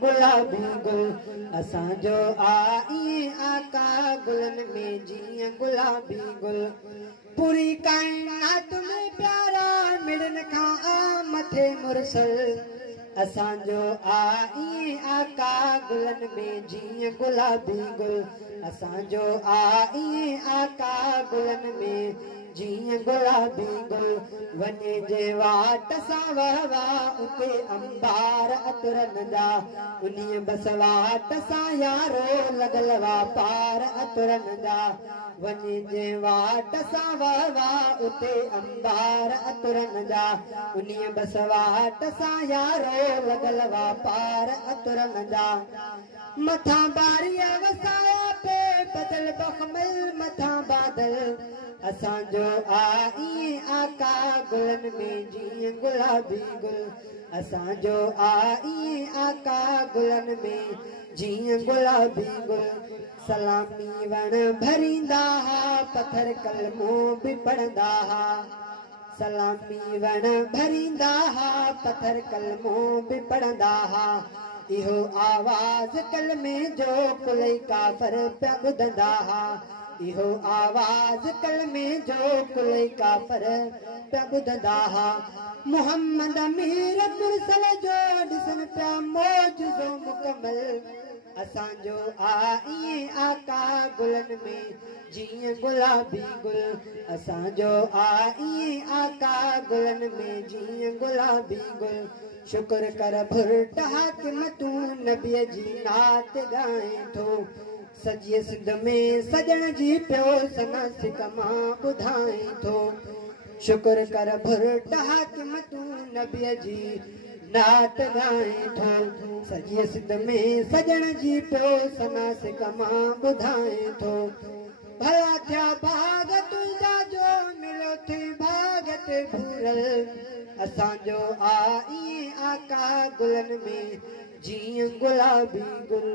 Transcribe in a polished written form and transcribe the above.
गुलाबी गुल असांजो आई आका गुलन में जीअं गुलाबी गुल पूरी काइनात में प्यारा मिड़न खां मथे मुरसल असांजो आई आका गुलन में जीअं गुलाबी गुल असांजो आई आका गुलन में जीअं गुलाबी गुल वञे जे वाट सां वहवा उते अंबार अतरनि जा उन्हीअ बस वाट सां यारो लॻल वापार अतरनि जा वञे जे वाट सां वहवा उते अंबार अतरनि जा उन्हीअ बस वाट सां यारो लॻल वापार अतरनि जा मथां बारीअ वसाया पे बदल बखमल मथां बादल असांजो आई आका गुलन में जीअं गुलाबी गुल असांजो आई आका गुलन में जीअं गुलाबी गुल सलामी वण भरींदा हा पत्थर कलमो बि पढ़ंदा हा सलामी वण भरींदा हा पत्थर कलमो बि पढ़ंदा हा इहो आवाज़ कलमे जो कुलई काफ़र पिया ॿुधंदा हा इहो आवाज़ कलमे जो कुलई काफ़र पिया ॿुधंदा हा मोहम्मद अमीर मुरसल जो ॾिसनि पिया मौजूज़ो मुकमल असांजो आई आका गुलन में जीअं गुलाबी गुल असांजो आई आका गुलन में जीअं गुलाबी गुल शुक्र कर भुरट हाकिम तूं नबीअ जी नात ॻाए थो सॼे सिंध में सजण जी पियो सनासिक मां ॿुधाए थो शुक्र कर भुरट हाकिम तूं नबीअ जी नात ॻाए थो सॼे सिंध में सजण जी पियो सनासिक मां ॿुधाए थो भला थिया भाग तुंहिंजा जो मिलो थी भाग ते भूरल असांजो आई आका गुलन में जीअं गुलाबी गुल